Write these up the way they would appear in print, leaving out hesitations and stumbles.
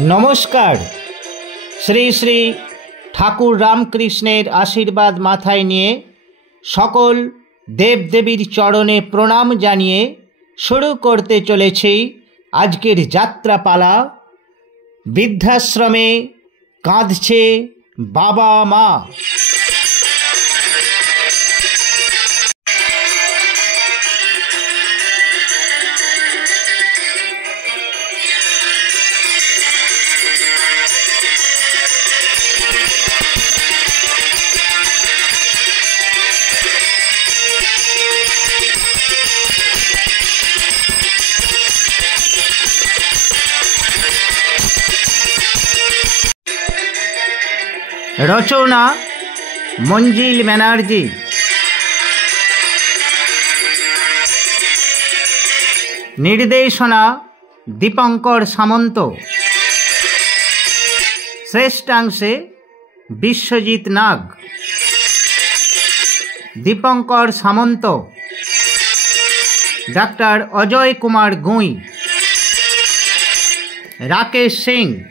नमस्कार। श्री श्री ठाकुर रामकृष्णेर आशीर्वाद माथाय निये सकल देव देवीर चरणे प्रणाम जानिए शुरू करते चलेछि आजकेर यात्रापाला। बृद्धाश्रमे काँदछे बाबा मा। रचना मंजिल बनर्जी। निर्देशना दीपंकर सामंत। श्रेष्ठांशे विश्वजित नाग, दीपंकर सामंत, डॉक्टर अजय कुमार गुई, राकेश सिंह।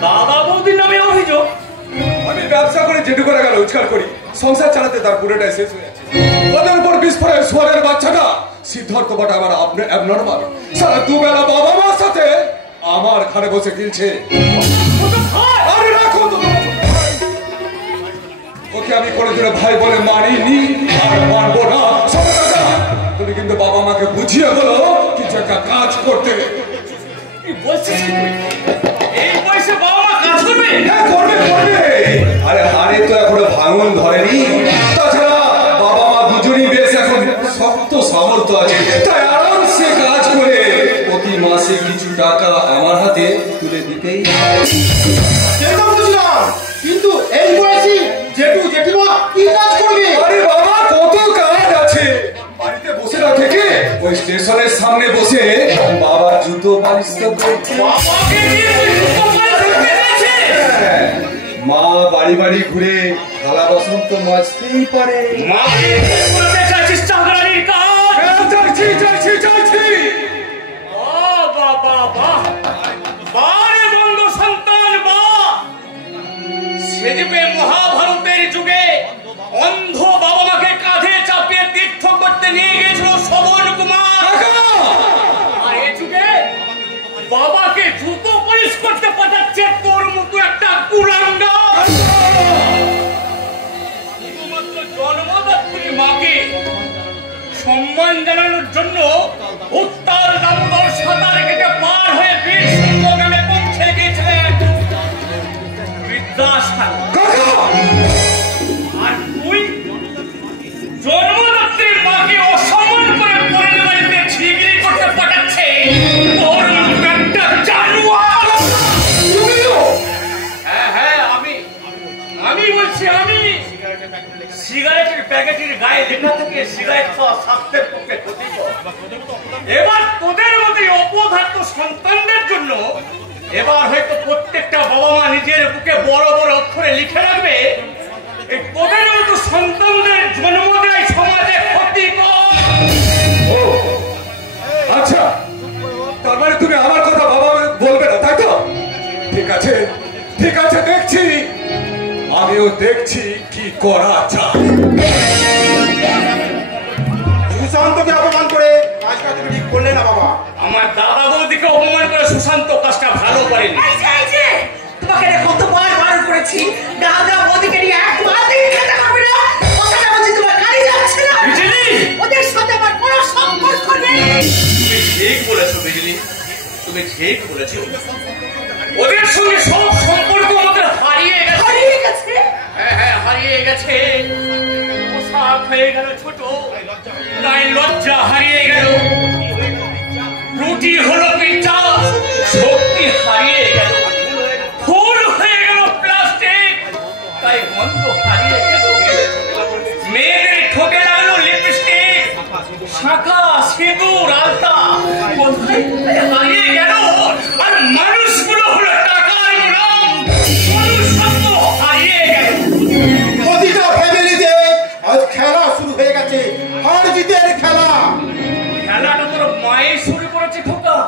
बाबा बौदिर नामे अभियोग আমি ব্যবসা করে যেটুকু টাকা রোজগার করি সংসার চালাতে তার পুরোটাই শেষ হয়ে যাচ্ছে। ওদের উপর বিস্ফোরণের সোয়ারের বাচ্চাটা সিদ্ধার্থ বটা আমার অ্যাবনর্মাল সারা দুবেলা বাবা মার সাথে আমার ঘরে বসে গিলছে। আরে রাখো তো, ওকে আমি কোনোদিনও ভাই বলে মানিনি আর মানবো না। তুমি কিন্তু বাবা মাকে বুঝিয়ে বলো কিছু একটা কাজ করতে। কি বলছিস এই বয়সে বাবা মা কাজ করবে? হ্যাঁ করবে করবে। আরে হারে তো এখনো ভাঙন ধরেনি। তাছাড়া বাবা মা দুজনই বেশ এখন শক্ত সামর্থ্য আছে, তাই আরামসে কাজ করে প্রতি মাসে কিছু টাকা আমার হাতে তুলে দিতেই। সেটা বুঝলাম, কিন্তু এই বয়সী জেঠু জেঠিমা কি কাজ করবে? আরে বাবা কত কাজ আছে। বাড়িতে বসে না থেকে ওই স্টেশনের সামনে বসে বাবার জুতো পালিশ করবে। বাবাকে দিয়ে তুই জুতো পালিশ করতে দিয়েছিস? মা বাড়ি বাড়ি ঘুরে থালা বাসন তো মাজতেই পারে। মাকে দিয়ে করতে চাইছিস চাকরানির কাজ? হ্যাঁ, চাইছি চাইছি চাইছি। বাহ বাহ বাহ, বারে বন্ধু সন্তান বাহ। সেজবে মহাভারতের যুগে অন্ধ বাবা মাকে কাঁধে চাপিয়ে তীর্থ করতে নিয়ে গেছিল শ্রবণ কুমার। আর এই যুগে বাবাকে জুতো পলিশ করতে পাঠাচ্ছে তোর মতো একটা কুলাঙ্গার। শুধুমাত্র জন্মদাত্রী মাকে সম্মান জানানোর জন্য উত্তাল দামোদর সাঁতার কেটে পার হয়ে বীর সিংহগ্রামে পৌঁছে গিয়েছিলেন বিদ্যাসাগর। আর তুই জন্মদাত্রী মাকে অসম্মান করে পরের বাড়িতে ঝিগিরি করতে পাঠাচ্ছে তোর মতো একটা জানোয়ার। হ্যাঁ হ্যাঁ আমি বলছি আমি। সিগারেটের প্যাকেটের গায়ে লেখা থেকে সিগারেট খাওয়া স্বাস্থ্যের পক্ষে ক্ষতিকর। এবার তোদের মতো অপদার্থ সন্তানদের জন্য এবার হয়তো প্রত্যেকটা বাবা মা নিজের বুকে বড় বড় অক্ষরে লিখে রাখবে, এই তোদের মতো সন্তানদের জন্ম দেয় সমাজে ক্ষতিকর। আচ্ছা, তার মানে তুমি আমার কথা বাবা বলবে না, তাই তো? ঠিক আছে ঠিক আছে, দেখছি আমিও দেখছি কি করা যায়। সুশান্তকে অপমান করে কাজটা তুমি ঠিক করলে না বাবা। আমার দাদা বৌদিকে অপমান করে সুশান্ত কাজটা ভালো করেনি। তোমাকে কতবার বারণ করেছি দাদা বৌদিকে নিয়ে এক মাসেই খেতে পারবে না। কথাটা বলছি তোমার গাড়ি যাচ্ছে না। বিজলি, ওদের সাথে আমার কোনো সম্পর্ক নেই। তুমি ঠিক বলেছো বিজলি, তুমি ঠিক বলেছো। ওদের সঙ্গে সব সম্পর্ক আমাদের হারিয়ে গেছে। হারিয়ে গেছে? হ্যাঁ হ্যাঁ হারিয়ে গেছে। পোশাক হয়ে গেল ছোট, গায়ে লজ্জা হারিয়ে গেল। রুটি হলো পিঠা, শক্তি হারিয়ে গেল। ফুল হয়ে গেল প্লাস্টিক, তাই গন্ধ হারিয়ে গেল। মেয়েদের ঠোকে লাগলো লিপস্টিক, শাঁখা সিঁদুর আলতা হারিয়ে গেল। আর মানুষগুলো হলো টাকার গোলাম, মনুষ্যত্ব হারিয়ে গেল। প্রতিটা ফ্যামিলিতে আজ খেলা শুরু হয়ে গেছে, হার জিতের খেলা। খেলাটা তোর মায়ের শুরু করেছে খোকা।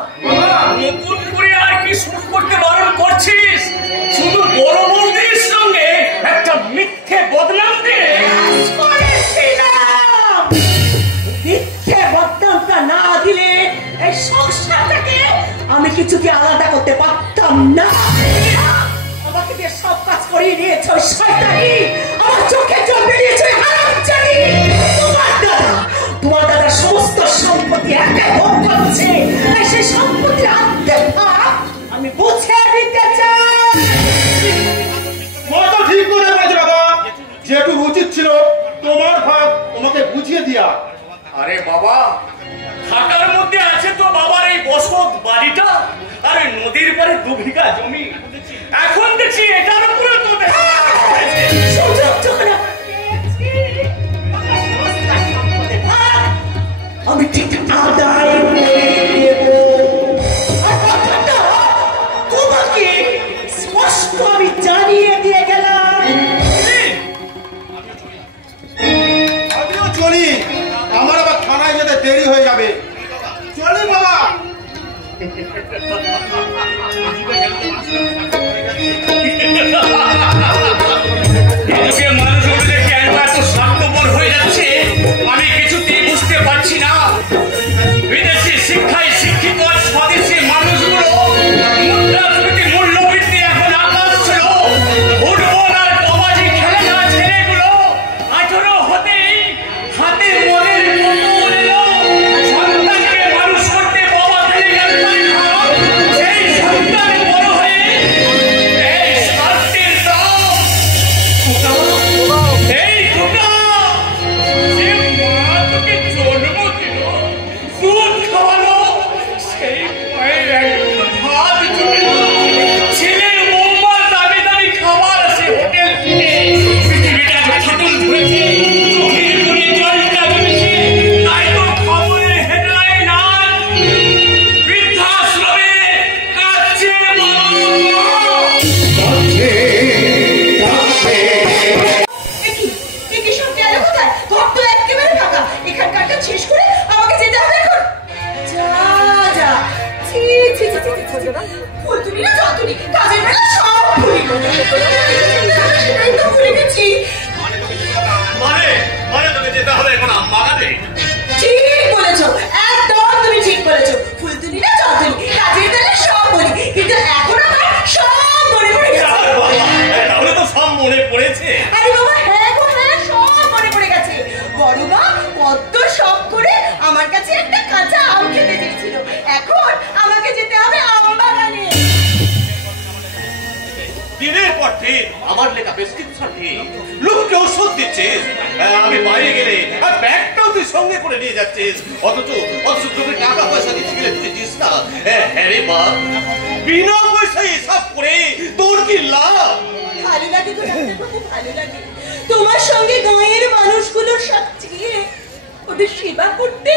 নতুন করে আর কি শুরু করতে বারণ করছিস? শুধু বড় বৌদির সঙ্গে একটা মিথ্যে বদনাম দিয়ে মিথ্যে বদনামটা না দিলে এই সংসারটাকে আমি কিছুকে আলাদা করতে পারতাম না। আমাকে দিয়ে সব কাজ করিয়ে নিয়েছ ওই শয়তানি, আমার চোখে জল বেরিয়েছে হারামজাদি। তোমার দাদা সমস্ত সম্পত্তি একা ভোগ করছে, তাই সেই সম্পত্তির আর্ধেক ভাগ আমি বুঝে দিতে চাই। কথা ঠিক করে বলছে বাবা, যেটু উচিত ছিল তোমার ভাগ তোমাকে বুঝিয়ে দিয়া। আরে বাবা, থাকার মধ্যে আছে তো বাবার এই বসত বাড়িটা আর নদীর পারে 2 বিঘা জমি। এখন দেখছি এটার উপরে তো সুযোগ যখন আমি ঠিক আদায় দেব। তোমাকে স্পষ্ট আমি জানিয়ে দিয়ে গেলাম। আমিও চলি, আমার আবার থানায় যেতে দেরি হয়ে যাবে। চলি বাবা। Ha ha ha ha! ফুলতুলি না যতুলি কাজের বেলা সব ভুলি এই তো ভুলে গেছি মানে তোকে যেতে হবে এখন আমবাগানে। ঠিক বলেছো, একদম তুমি ঠিক বলেছো। ফুলতুলি না যতুলি কাজের বেলা সব বলি, কিন্তু এখন আমার সব মনে পড়ে গেছে। তাহলে তো সব মনে পড়েছে। আরে বাবা হ্যাঁ গো হ্যাঁ, সব মনে পড়ে গেছে। বড় মা কত শখ করে আমার কাছে একটা কাঁচা আম খেতে দিয়েছিল। এখন আমাকে যেতে হবে আমবাগানে। দিনের পর দিন আমার লেখা প্রেসক্রিপশন নিয়ে লোককে ওষুধ দিচ্ছিস, আমি বাইরে গেলে আর ব্যাগটাও তুই সঙ্গে করে নিয়ে যাচ্ছিস, অথচ তোকে টাকা পয়সা দিতে গেলে তুই দিস না। হ্যাঁ রে মা, বিনা পয়সায় এসব করে তোর কি লাভ? ভালো লাগে তো ডাক্তারবাবু, ভালো লাগে তোমার সঙ্গে গাঁয়ের মানুষগুলোর সাথে ওদের সেবা করতে।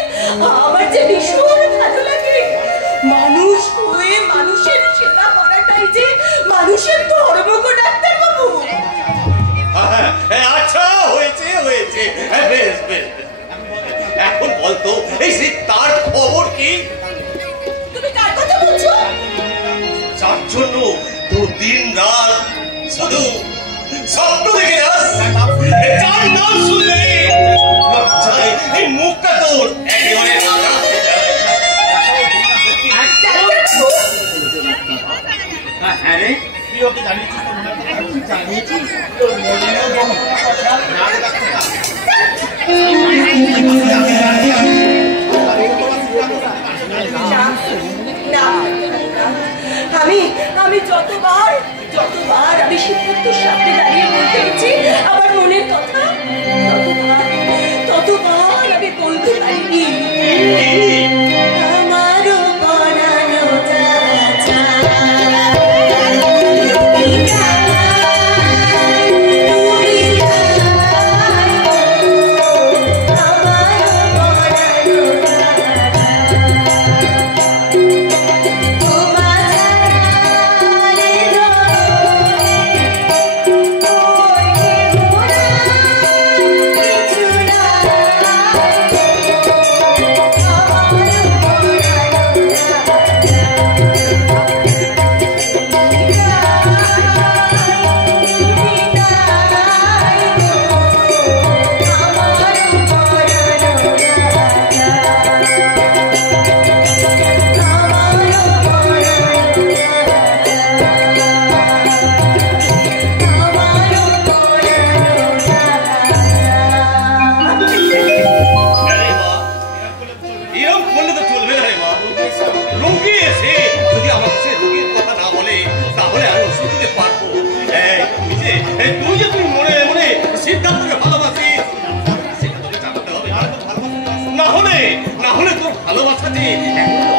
আমার যে ভীষণ ভালো লাগে। মানুষ হয়ে মানুষের সেবা করাটাই যে মানুষের ধর্ম গো ডাক্তারবাবু। আচ্ছা হয়েছে হয়েছে, বেশ বেশ। এখন বলতো এই যে তার খবর কি? তুমি কার কথা বলছো? যার জন্য তো দিন রাত শুধু স্বপ্ন দেখে যাস, যার নাম শুনলে লজ্জায় এই মুখটা তোর একেবারে রাখতে যায়। হ্যাঁ রে, তুই ওকে জানিয়েছিস তোর আমি যতবার আমি সিদ্ধার্থর সামনে দাঁড়িয়ে বলতে গেছি আমার মনের কথা, ততবার আমি বলতে পারিনি। আমারও পরানো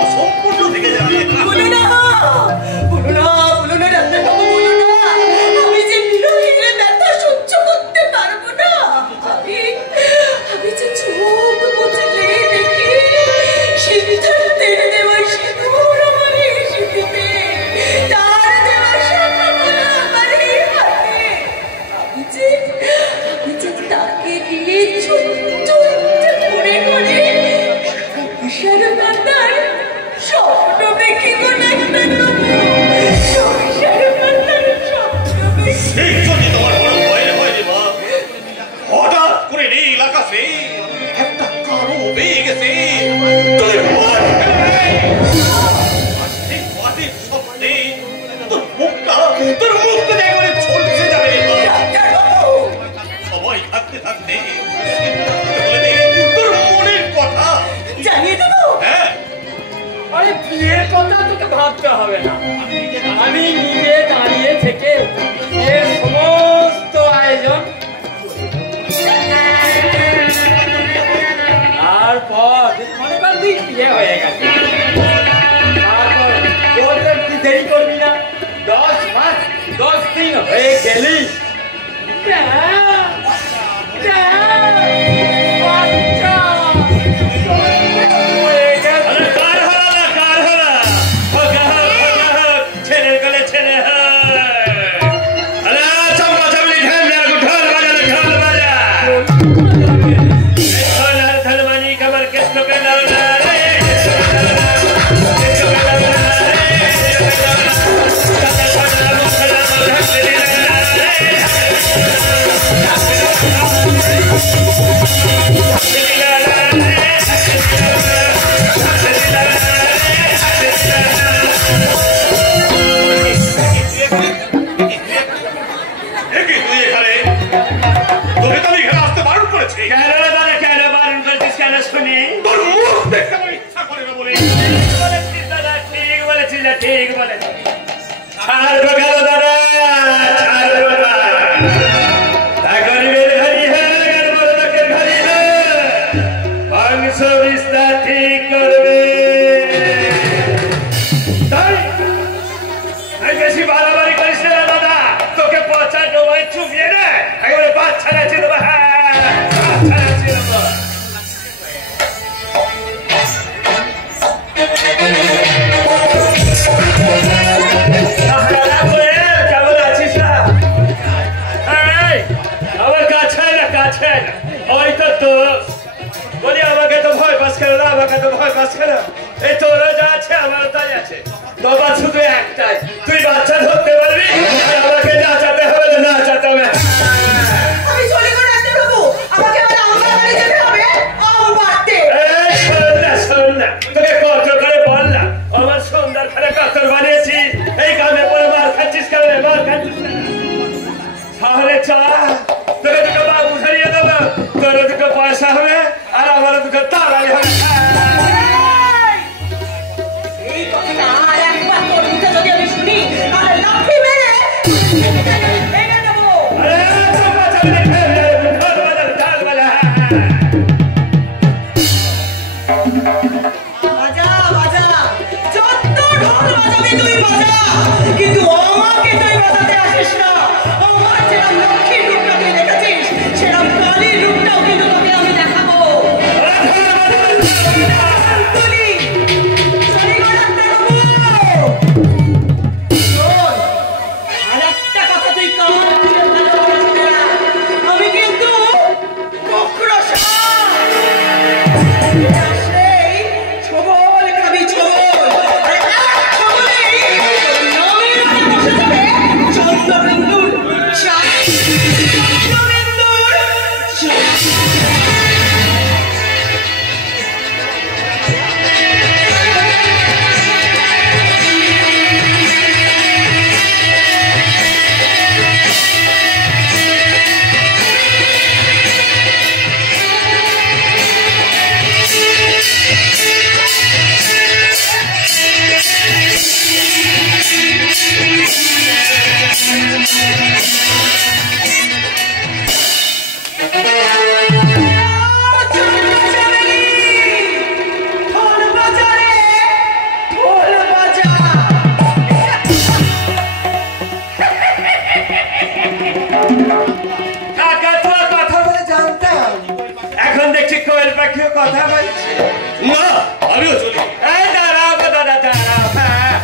অসম্পূর্ণ থেকে যাবে। বলো না ডাক্তারবাবু, বলো না। আমি যে বিরোহীদের ব্যথা সহ্য করতে পারবো না। আমি যে চোখ বুঝলে দেখি সিদ্ধার্থের দেওয়া সিঁদুর আমার এসে দিবে, তার দেওয়া শাখামালা আমার হাতে। আমি যে তাকে দিয়ে ছোট্ট করে করে সংসার কাটার স্বপ্ন দেখি গো ডাক্তারবাবু, সংসার কাটার স্বপ্ন দেখি। সেই জন্য তোমার বড় ভয় হয় রে মা। হঠাৎ করে নীল আকাশে একটা কালো বেয়ে গেছে, তোর মুখটা একবারে ছলসে যাবে রে মা। সবাই থাকতে থাকতে তোর মনের কথা জানিয়ে দেবো। হ্যাঁ, আরে বিয়ের কথা তোকে ভাবতে হবে না, আমি নিজে দাঁড়িয়ে থেকে এর সমস্ত আয়োজন, তারপর মনে কর তুই বিয়ে হয়ে গেছে, তারপর তুই দেরি করবি না, 10 মাস 10 দিন হয়ে গেলি করছি। কেন রে দাদা, কেন বারণ করছিস, কেন শুনি? তোর মুখ দেখতে আমার ইচ্ছা করে না বলে। ঠিক বলেছিস দাদা, ঠিক বলেছিস, ঠিক বলেছিস। ছাড়বো কেন দাদা, ছাড়বো না। গরিবের ঘরে হ্যাঁ, বড় লোকের ঘরে হ্যাঁ, বংশ বিস্তার ঠিক করবে। তাই আমি বেশি বাড়াবাড়ি করিস না দাদা, তোকে পচা ডোবায় চুবিয়ে না একেবারে বাচ্চা নাচি দেবো। হ্যাঁ, বাচ্চা নাচি দেবো। কেমন আছিস না? আমার কাছে না, কাছে না, ওই তো তোর বলি। আমাকে তো ভয় পাস কেন না, আমাকে তো ভয় পাস কেন? এই তোরও যা আছে আমারও তাই আছে। তোমার শুধু একটাই, তুই বাচ্চা ধরতে পারবি, আমাকে নাচাতে হবে না, নাচাতে হবে। আমি চলে গেলে ডাক্তারবাবু, আমাকে আবার আমার বাড়ি যেতে হবে আম পাড়তে। এই শোন না, শোন না, তোকে কত করে বললাম আমার সুন্দর খানে কাতর বানিয়েছি, এই কামে পরে মার খাচ্ছিস কেন, মার খাচ্ছিস কেন? শহরে চা, তোকে দুটো বাবু ধরিয়ে দেবো, তোর দুটো পয়সা হবে আর আমার দুটো তাড়াই হবে। এই কথাটা আর একবার তোর মুখে যদি আমি শুনি, আর লাফি মেরে ভেঙে দেবো। আরে চাপা চাপা খেলে ঢোল বাজা, ঢাল বাজা। বাজা বাজা, যত ঢোল বাজাবি তুই বাজা, কিন্তু আমাকে তুই বাজাতে আসিস না। আমার যেরকম লক্ষ্মীর রূপটা তুই দেখেছিস, সেরকম কালীর রূপটাও কিন্তু তোকে আমি দেখাবো। তুলি, চলি গো ডাক্তারবাবু। শোন, আরেকটা কথা তুই কান খুলে ভালো করে শুনে রাখ। আমি কিন্তু বক্রসা। সেই ছবল খাবি ছবল, আর এক ছবলেই তোর নামের আগে বসে যাবে চন্দ্রবিন্দুর চাঁদ। চন্দ্রবিন্দুর চাঁদ। ঢোল বাজা রে, ঢোল বাজা। কাকা তো কথা বলে জানতাম, এখন দেখছি কোয়েল পাখিও কথা বলছে। না, আমিও চলি। এই দাঁড়াও গো দাদা, দাঁড়াও। হ্যাঁ,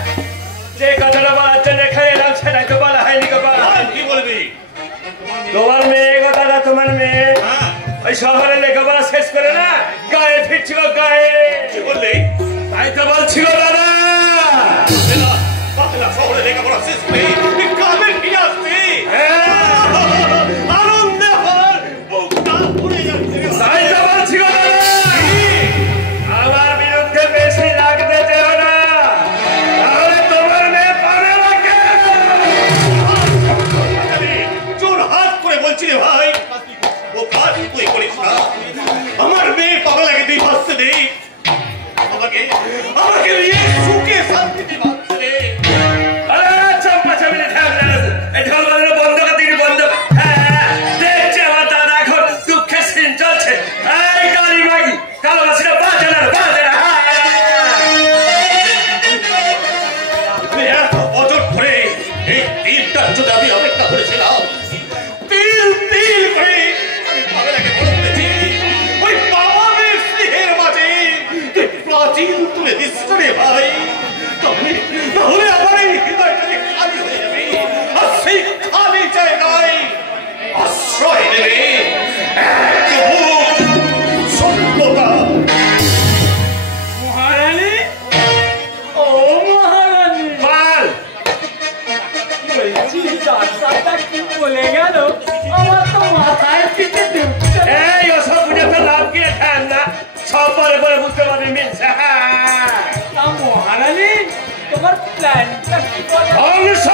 যে কথাটা বলার জন্য এখানে এলাম সেটাই তো বলা হয়নি গো। বলা আর হয়নি। কি বলবি? তোমার মেয়ে গো দাদা, তোমার মেয়ে হ্যাঁ, ওই শহরে লেখাপড়া শেষ করে না গায়ে ফিরছিল, গায়ে। কি বললি? তাই তো বলছিল দাদা। বাংলা, বাংলা শহরে লেখাপড়া শেষ করে গ্রামে ফিরে আসছি। আনন্দে আমার বুকটা ভরে যাচ্ছে রে ভাই। তাই তো বলছিল দাদা, আমার বিরুদ্ধে বেশি লাগতে চেও না, তাহলে তোমার মেয়ে পাবে না কেন? জোর হাত করে বলছি রে ভাই, ও কাজ তুই করিস না। আমার মেয়ে পাগল লাগে, তুই ভাসতে দে আমাকে, আমাকে নিয়ে সুখে শান্তিতে বাঁচতে দে। আরে চাম্পা চামিলে ঢাল ঢাল, এই ঢোল বাজানো বন্ধ কর, দিবি বন্ধ। হ্যাঁ, দেখছি আমার দাদা এখন দুঃখের সিন চলছে। এই কালী মাগি, কালো মাসিটা বাজে না, বাজে না। আমি এত বছর ধরে এই তিলটার জন্য আমি অপেক্ষা করেছিলাম। তিল তিল করে আমি পাগলাকে বড় করেছি। ওই বাবা মেয়ের স্নেহের মাঝে তুই প্রাচীন তুলে দিস রে ভাই। তাহলে আমার এই হৃদয়টা খালি হয়ে যাবে, আর সেই খালি জায়গায় আশ্রয় নেবে এক বুক সভ্যতা। মহারানী, ও মহারানী, বল। বলছি ডাক্তারটা কি বলে গেল, আমার তো মাথায় পিঠে ঢুকছে না। এই ওসব বুঝে তো লাভ কি ধ্যান না, সব পরে পরে বুঝতে পারবি মিলছে। হ্যাঁ, তা মহারানী, তোমার প্ল্যানটা কি বলে? ধ্বংস।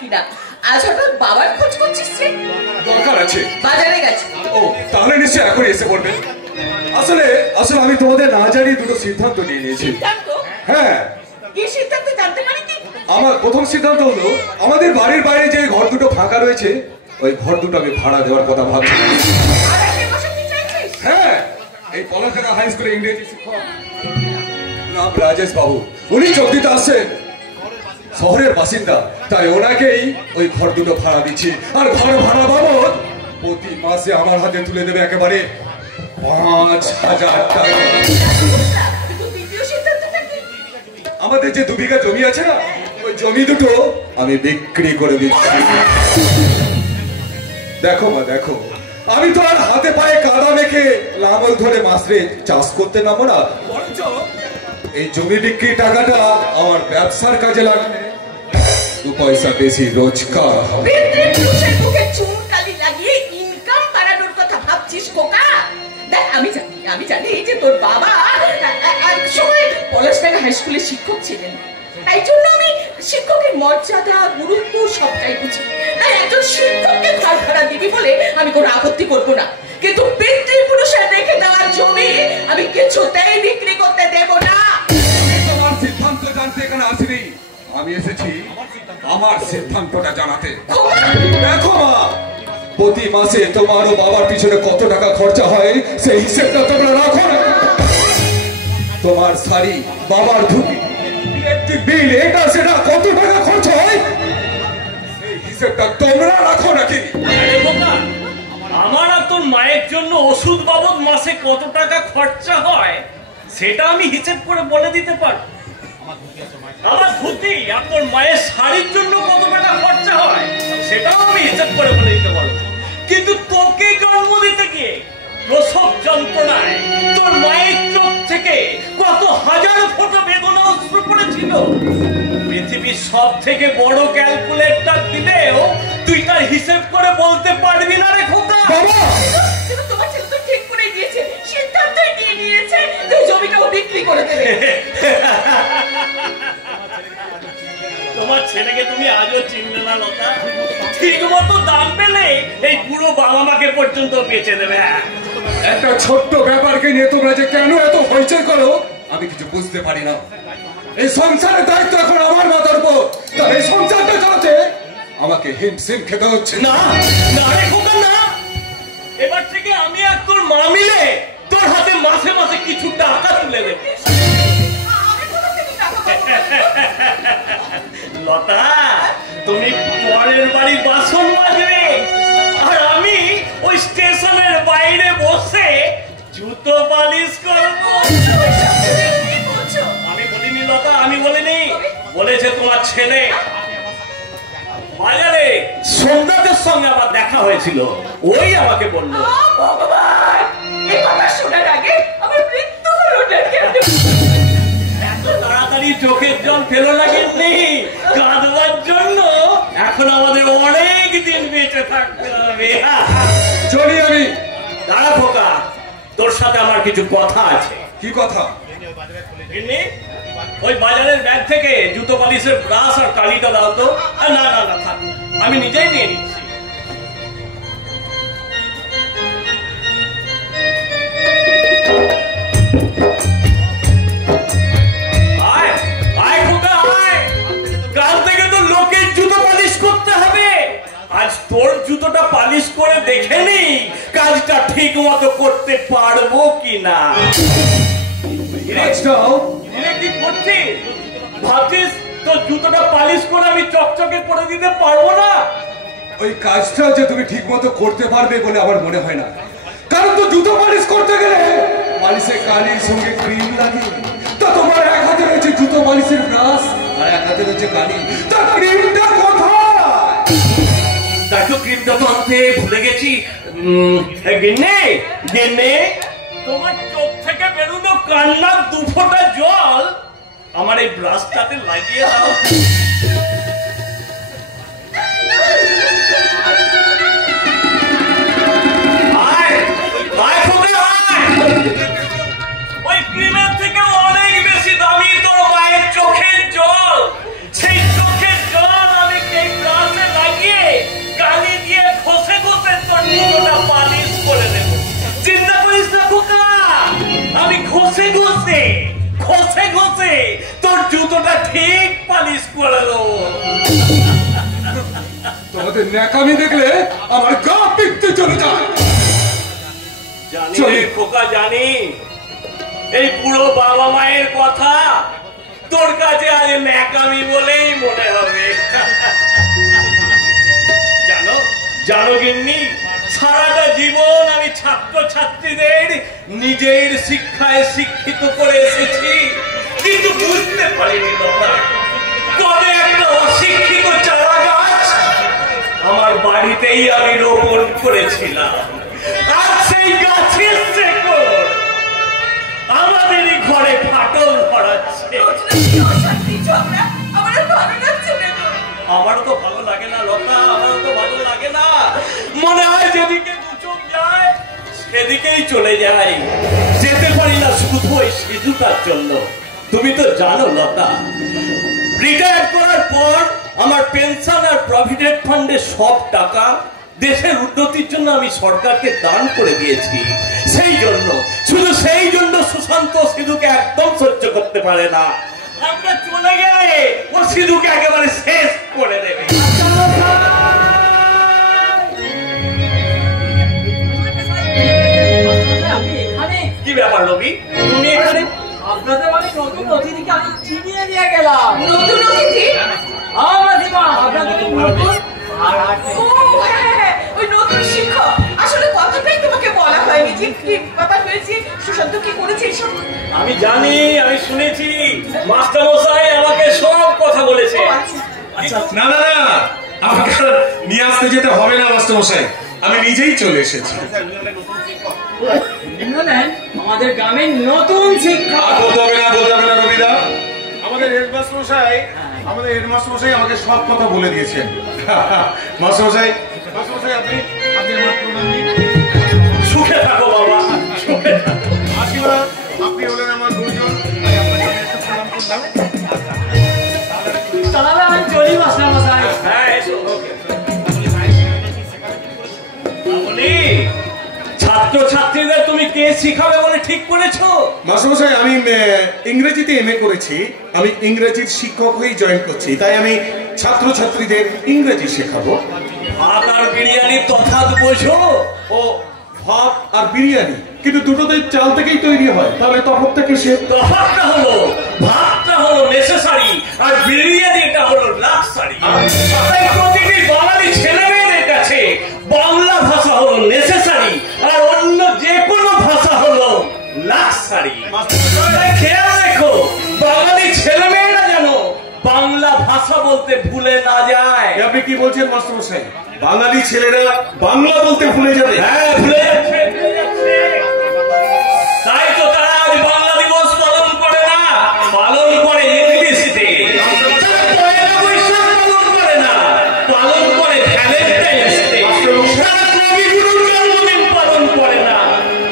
কিনা। আজ হঠাৎ বাবার খোঁজ করছিস রে? দরকার আছে, বাজারে গেছে। ও তাহলে নিশ্চয়ই এখন এসে পড়বেন। আসলে আসলে আমি তোমাদের না জানি দুটো সিদ্ধান্ত নিয়ে নিয়েছি। সিদ্ধান্ত? হ্যাঁ, কি সিদ্ধান্ত জানতে পারি কি? আমার প্রথম সিদ্ধান্ত হলো আমাদের বাড়ির বাইরে যে ঘর দুটো ফাঁকা রয়েছে ওই ঘর দুটো আমি ভাড়া দেওয়ার কথা ভাবছি। ভাড়াতে বসাতে চাইছিস? হ্যাঁ, এই পলাশডাঙ্গা হাই স্কুলে ইংরেজি শিক্ষক নাম রাজেশ বাবু, উনি চোখ দিতে আসছেন, শহরের বাসিন্দা, তাই ওনাকেই ওই ঘর দুটো ভাড়া দিচ্ছি। আর ঘর ভাড়া বাবদ প্রতি মাসে আমার হাতে তুলে দেবে একেবারে 5,000 টাকা। কিন্তু দ্বিতীয় সিদ্ধান্তটা কি? আমাদের যে 2 বিঘা জমি আছে না, ওই জমি দুটো আমি বিক্রি করে দিচ্ছি। দেখো মা, দেখো, আমি তো আর হাতে পায়ে কাদা মেখে লাঙল ধরে মাসরে চাষ করতে নামো না, বরঞ্চ এই জমি বিক্রি টাকাটা আমার ব্যবসার কাজে লাগবে, 2 পয়সা বেশি রোজগার হবে। পিতৃপুরুষের মুখে চুন কালি লাগিয়ে ইনকাম বাড়ানোর কথা ভাবছিস খোকা? দেখ, আমি জানি যে তোর বাবা এক সময় পলাশডাঙ্গা হাই স্কুলের শিক্ষক ছিলেন। এই জন্য আমি শিক্ষকের মর্যাদা, গুরুত্ব সবটাই বুঝি। তাই একজন শিক্ষককে ঘর ভাড়া দিবি বলে আমি কোনো আপত্তি করবো না, কিন্তু পিতৃপুরুষের রেখে দেওয়ার জমি আমি কিছুতেই বিক্রি করতে দেব না। তোমার সিদ্ধান্ত জানতে এখানে আসিনি, আমি এসেছি আমার সিদ্ধান্তটা জানাতে। দেখো মা, প্রতি মাসে তোমার ও বাবার পিছনে কত টাকা খরচা হয় সেই হিসেবটা তোমরা রাখো না। তোমার শাড়ি, বাবার ধুতি, ইলেকট্রিক বিল, এটা সেটা কত টাকা খরচ হয় সেই হিসেবটা তোমরা রাখো নাকি? আরে বোকা, আমার আর তোর মায়ের জন্য ওষুধ বাবদ মাসে কত টাকা খরচা হয় সেটা আমি হিসেব করে বলে দিতে পারবো। আমার ধুতি আর তোর মায়ের শাড়ির জন্য কত টাকা খরচা হয় সেটাও আমি হিসেব করে বলে দিতে পারবো। কিন্তু তোকে জন্ম দিতে গিয়ে প্রসব যন্ত্রণায় তোর মায়ের চোখ থেকে কত হাজার ফোঁটা বেদনা অশ্রু পড়েছিল, পৃথিবীর সব থেকে বড় ক্যালকুলেটর দিলেও তুই তার হিসেব করে বলতে পারবি না রে খোকা। তোমার ছেলে তো ঠিক করে দিয়েছে, সিদ্ধান্তই নিয়ে নিয়েছে, তুই জমিটাও বিক্রি করে দেবে। তোমার ছেলেকে তুমি আজও চিনলে না লতা? ঠিক মতো দাম পেলে এই পুরো বাবা মাকে পর্যন্ত বেচে দেবে। একটা ছোট্ট ব্যাপারকে নিয়ে তোমরা যে কেন এত হইচই করো আমি কিছু বুঝতে পারি না। এই সংসারের দায়িত্ব এখন আমার মাথার উপর, তার এই সংসারটা চালাতে আমাকে হিমশিম খেতে হচ্ছে। না না রে খোকা, না, এবার থেকে আমি আর তোর মা মিলে তোর হাতে মাসে মাসে কিছু টাকা তুলে দেব। লতা, তুমি পরের বাড়ির বাসন মাজবে আর আমি ওই স্টেশনের বাইরে বসে জুতো পালিশ করব। আমি বলিনি লতা, আমি বলিনি, বলেছে তোমার ছেলে। বাজারে সন্ধ্যাদের সঙ্গে আবার দেখা হয়েছিল, ওই আমাকে বলল। ভগবান, এই কথা শোনার আগে আমার মৃত্যু হলো নাকি? এত তাড়াতাড়ি চোখের জল ফেলো না, কিন্তু কাঁদবার জন্য এখন আমাদের অনেক দিন বেঁচে থাকতে হবে। চলি আমি। দাঁড়া খোকা, তোর সাথে আমার কিছু কথা আছে। কি কথা? ওই বাজারের ব্যাগ থেকে জুতো পালিশের ব্রাশ আর কালিটা দাও তো। না না না, থাক, আমি নিজেই নিয়ে নিচ্ছি। আয় আয় খোকা আয়, কাল থেকে তো লোকের জুতো পালিশ করতে হবে। আজ তোর জুতোটা পালিশ করে দেখে নি কাজটা ঠিক মতো করতে পারবো কিনা। কি করছিস? ভাবছিস তোর জুতোটা পালিশ করে আমি চকচকে করে দিতে পারবো না? ওই কাজটা যে তুমি ঠিক মতো করতে পারবে বলে আমার মনে হয় না, কারণ তো জুতো পালিশ করতে গেলে পালিশের কালির সঙ্গে ক্রিম লাগে। তা তোমার এক হাতে রয়েছে জুতো পালিশের ব্রাশ আর এক হাতে রয়েছে কালি, তা ক্রিমটা কোথায়? দেখো, ক্রিমটা তো আনতে ভুলে গেছি। গিন্নে গিন্নে, তোমার চোখ থেকে বেরোনো কান্নার 2 ফোঁটা জল আমার এই ব্রাশটাতে লাগিয়ে দাও। ওই ক্রিমের থেকে অনেক বেশি দামি তোর মায়ের চোখের জল। সেই চোখের জল আমি এই ব্রাশে ঘষে ঘষে ঘষে ঘষে তোর জুতোটা ঠিক পালিশ করে দেবো। তোমাদের ন্যাকামি দেখলে আমার গা পিত্তে চলে যায়। জানি রে খোকা, জানি এই পুরো বাবা মায়ের কথা তোর কাছে আজ ন্যাকামি বলেই মনে হবে। জানো জানো গিন্নি, সারাটা জীবন আমি ছাত্র ছাত্রীদের নিজের শিক্ষায় শিক্ষিত করে এসেছি, কিন্তু বুঝতে পারিনি বাবা কবে একটা অশিক্ষিত চারা গাছ আমার বাড়িতেই আমি রোপণ করেছিলাম। আর সেই গাছের শেকড় আমাদেরই ঘরে ফাটল ধরাচ্ছে। আমারও তো ভালো লাগে না লতা, আমারও তো ভালো লাগে না। মনে হয় যেদিকে দু চোখ যায় সেদিকেই চলে যায়, যেতে পারি না শুধু ওই সিধুটার জন্য। তুমি তো জানো লতা, রিটায়ার করার পর আমার পেনশন আর প্রভিডেন্ট ফান্ডের সব টাকা দেশের উন্নতির জন্য আমি সরকারকে দান করে দিয়েছি। সেই জন্য, শুধু সেই জন্য সুশান্ত সিধুকে একদম সহ্য করতে পারে না। আমরা চলে গেলে ও সিধুকে একেবারে শেষ করে দেবে। কি ব্যাপার রবি, তুমি এখানে? আপনাদের মানে নতুন অতিথিকে আমি চিনিয়ে নিয়ে গেলাম। নতুন অতিথি? আপনাদের নতুন ওই নতুন শিক্ষক। আসলে কথাটাই তোমাকে বলা হয়নি যে কি কথা হয়েছে, সুশান্ত কি করেছে এসব। আমি জানি, আমি শুনেছি, মাস্টার মশাই আমাকে সব কথা বলেছে। না না না, আমাকে নিয়ে আসতে যেতে হবে না মাস্টার মশাই, আমি নিজেই চলে এসেছি। আমাদের গ্রামের নতুন শিক্ষক। বলতে হবে না, বলতে হবে না রবিদা, আমাদের হেডমাস্টার মশাই আমাকে সব কথা বলে দিয়েছেন। মাস্টার মশাই আপনি আমার প্রণাম দিন। সুখে থাকো বাবা, সুখে থাকো। আশীর্বাদ, আপনি হলেন আমার গুরুজন, আমি আপনাকে প্রণাম করলাম। তাহলে আমি চলি মাস্টার মশাই। হ্যাঁ এসো। ছাত্র ছাত্রীদের তুমি কে শিখাবে বলে ঠিক করেছো? মাস্টার মশাই, আমি ইংরেজিতে এমএ করেছি, আমি ইংরেজির শিক্ষক হয়ে জয়েন করছি, তাই আমি ছাত্র ছাত্রীদের ইংরেজি শেখাবো। ভাত আর বিরিয়ানি তফাৎ বোঝো? ও, ভাত আর বিরিয়ানি, কিন্তু দুটোতে চাল থেকেই তৈরি হয়, তাহলে তফাৎটা কিসের? তফাৎটা হলো ভাতটা হলো নেসেসারি আর বিরিয়ানিটা হলো লাক্সারি। তাই প্রতিটি বাঙালি ছেলে মেয়েদের কাছে বাংলা ভাষা হলো নেসেসারি আর অন্য যে কোনো ভাষা হলো লাক্সারি। তাই খেয়াল রেখো, বাঙালি ছেলে মেয়েরা যেন বাংলা ভাষা বলতে ভুলে না যায়। আপনি কি বলছেন মাস্টার মশাই, বাঙালি ছেলেরা বাংলা বলতে ভুলে যাবে? হ্যাঁ, ভুলে যাচ্ছে, ভুলে যাচ্ছে। তাই তো তারা আজ বাংলা দিবস পালন করে না, পালন করে ইংরেজিতে। পয়লা বৈশাখ পালন করে না, পালন করে ভ্যালেন্টাইন্স ডে। তারা কবিগুরুর জন্মদিন পালন করে না,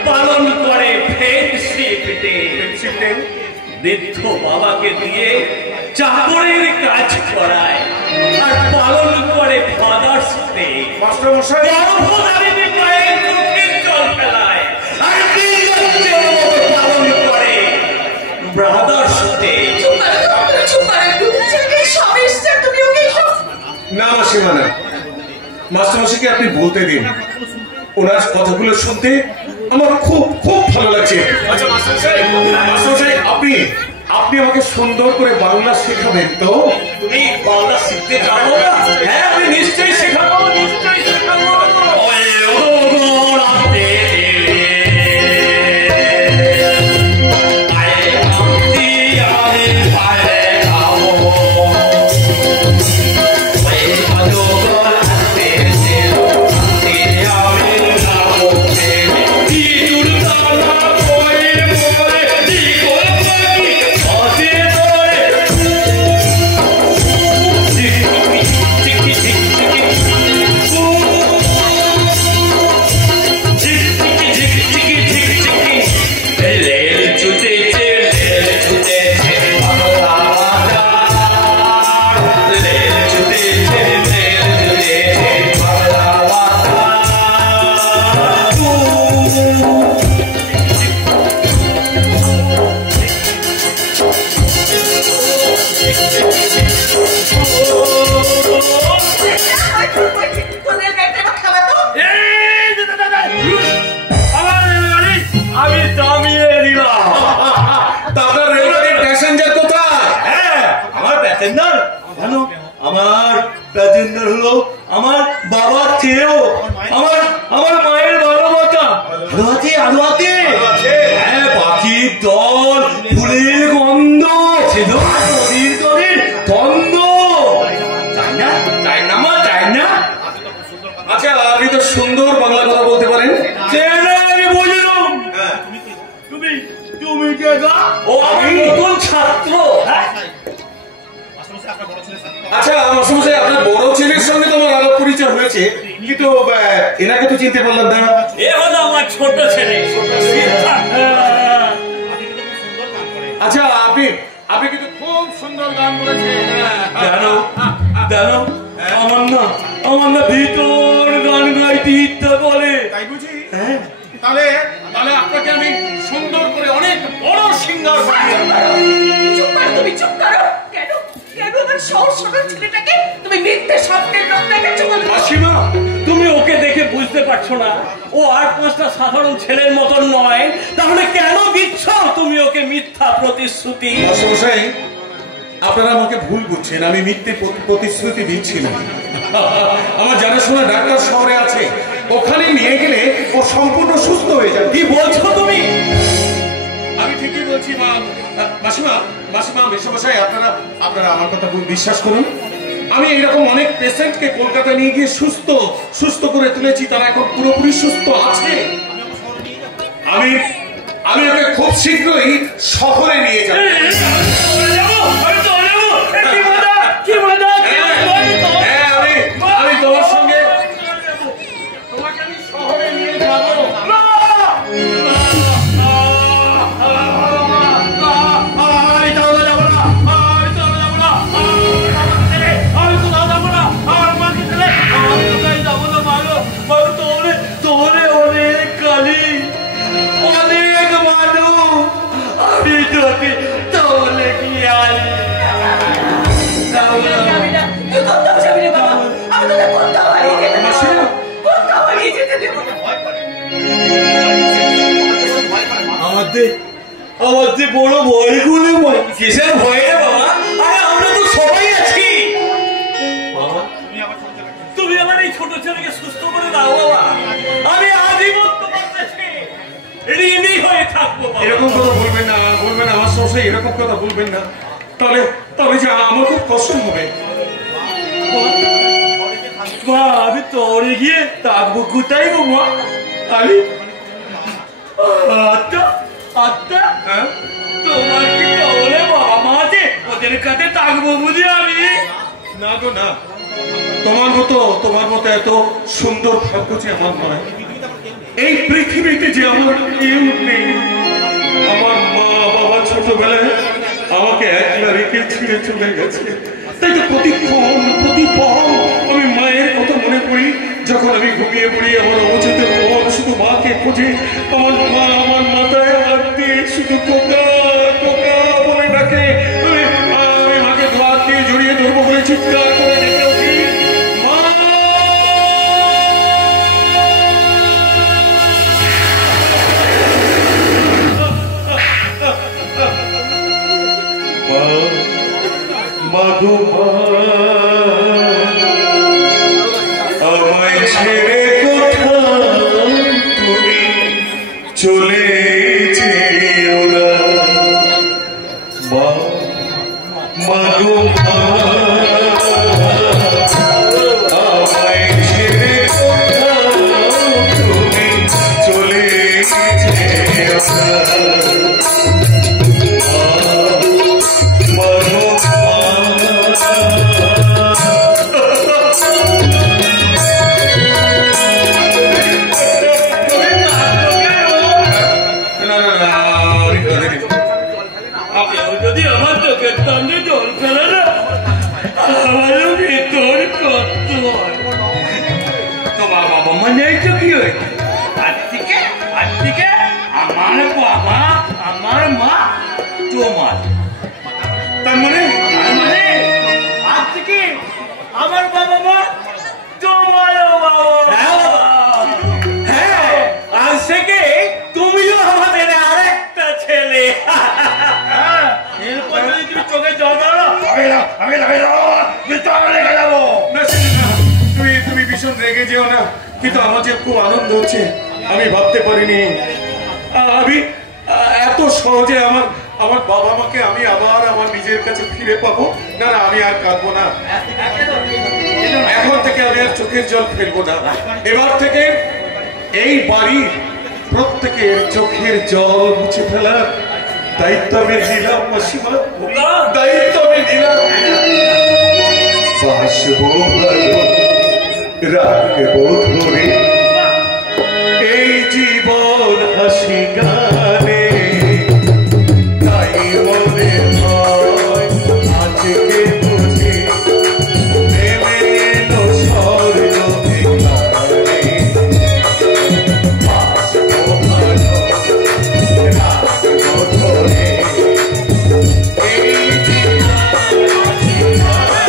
পালন করে ফ্রেন্ডশিপ ডে। বৃদ্ধ বাবাকে দিয়ে চাকরের কাজ করায় আর পালন করে ফাদার্স ডে। মাস্টার মশাই, গর্ভধারিণী মায়ের চোখের জল ফেলায় আর বীরত্বের মতো পালন করে ব্রাদার্স ডে। না মাসিমা না, মাস্টার মশাইকে আপনি বলতে দিন, ওনার কথাগুলো শুনতে আমার খুব খুব ভালো লাগছে। আচ্ছা মাস্টার মশাই, আপনি আমাকে সুন্দর করে বাংলা শেখাবেন তো? তুমি বাংলা শিখতে চাও না? হ্যাঁ, আমি নিশ্চয়ই শেখাবো, নিশ্চয়ই শেখাবো। রাজেন্দ্র হলো আমার বাবার চেয়েও আমার আমার মায়ের ভালোবাসা। আরো আছে হ্যাঁ, পাখির দল, ফুলের গন্ধ, নদীর দলের দ্বন্দ্ব। তাই না? তাই না মা, তাই না? আচ্ছা, আপনি তো সুন্দর বাংলা কথা বলতে পারেন। আমি বুঝলাম। তুমি তুমি কে গা? ও আমি নতুন ছাত্র। আচ্ছা মাস্টারমশাই, আপনার বড় ছেলের সঙ্গে তো আমার আলাপ পরিচয় হয়েছে, কিন্তু এনাকে তো চিনতে পারলাম না। এ হলো আমার ছোট ছেলে। আচ্ছা, আপনি আপনি কিন্তু খুব সুন্দর গান বলেছেন। জানো জানো আমার না ভিতর গান গাইতে ইচ্ছা করে। তাই বুঝি? তাহলে তাহলে আপনাকে আমি সুন্দর করে অনেক বড় সিঙ্গার চুপ করো, তুমি চুপ করো। কেন কেন আমার সহজ সরল ছেলেটাকে তুমি মিথ্যে স্বপ্নের লোক দেখাচ্ছ? মাসিমা, তুমি ওকে দেখে বুঝতে পারছো না ও আর পাঁচটা সাধারণ ছেলের মতন নয়? তাহলে কেন দিচ্ছ তুমি ওকে মিথ্যা প্রতিশ্রুতি? মাস্টারমশাই, আপনারা আমাকে ভুল বুঝছেন, আমি মিথ্যে প্রতিশ্রুতি দিচ্ছি না। আমার জানাশোনা ডাক্তার শহরে আছে, ওখানে নিয়ে গেলে ও সম্পূর্ণ সুস্থ হয়ে যাবে। কি বলছো তুমি? আমি ঠিকই বলছি মা। মাসিমা মাসিমা মেশামশাই, আপনারা আপনারা আমার কথা বিশ্বাস করুন। আমি এইরকম অনেক পেশেন্টকে কলকাতা নিয়ে গিয়ে সুস্থ করে তুলেছি, তারা এখন পুরোপুরি সুস্থ আছে। আমি আমি ওকে খুব শীঘ্রই শহরে নিয়ে যাব। আমি তোমার সঙ্গে তোমাকে আমি শহরে নিয়ে যাব। আমার যে বড় ভয় গুলো। কিসের ভয় রে বাবা? আরে আমরা তো সবাই আছি। বাবা, তুমি আমার এই ছোট ছেলেকে সুস্থ করে দাও বাবা। আমি আজীবন তোমার কাছে ঋণী হয়ে থাকবো। এরকম কথা বলবেন না, বলবেন না আমার সঙ্গে, এরকম কথা বলবেন না। তাহলে তবে যে আমার খুব কষ্ট হবে। মা, আমি তোরে গিয়ে থাকবো কোথায় গো মা? আমি আচ্ছা আচ্ছা, তোমার কি তাহলে বাবা মা আছে? ওদের কাছে থাকবো বুঝি আমি? না গো না, তোমার মতো এত সুন্দর ভাগ্য যে আমার নয়। এই পৃথিবীতে যে আমার কেউ নেই। আমার মা বাবা ছোটবেলায় আমাকে একলা রেখে ছিঁড়ে চলে গেছে। তাই তো প্রতিক্ষণ প্রতিপল আমি মায়ের কথা মনে করি। যখন আমি ঘুমিয়ে পড়ি আমার অবচেতন মন শুধু মাকে খোঁজে। আমার মা আমার মাথায় হাত দিয়ে শুধু কোকা কোকা বলে ডাকে। আমি মাকে হাত দিয়ে জড়িয়ে ধরবো বলে চিৎকার করে ডেকে উঠি, মা। মাগো আমায় ছেড়ে কোথাও তুমি চলে যেও না। মাগো আমায় ছেড়ে কোথাও তুমি চলে যেও না। যদি আমার চোখের সামনে জল ফেলে না, আমারও ভিতর কষ্ট হয়। তোমার বাবা মা নেই তো কি হয়েছে? আজ থেকে আমার বাবা আমার মা তোমার। তার মানে আজ থেকে আমার বাবা মা তোমারও বাবা। হ্যাঁ, আজ থেকে তুমিও আমাদের আরেকটা ছেলে। এরপর যদি তুমি চোখে জল দাও, আমি রেখে যাবো। ভীষণ রেগে যেও না, কিন্তু আমার যে খুব আনন্দ হচ্ছে, আমি ভাবতে পারিনি আমি এত সহজে আমার বাবা মাকে আমি আবার আমার নিজের কাছে ফিরে পাবো। না না, আমি আর কাঁদবো না, এখন থেকে আমি আর চোখের জল ফেলবো না। এবার থেকে এই বাড়ির প্রত্যেকের চোখের জল মুছে ফেলার দায়িত্ব আমি নিলাম মাসিমা, দায়িত্ব আমি নিলাম। বাসবো ভালো, রাখবো ধরে এই জীবন হাসি গানে, তাই মনে হয় আজকে বুঝি নেমে এলো স্বর্গ এখানে। বাসবো ভালো, রাখবো ধরে এই জীবন হাসি গানে,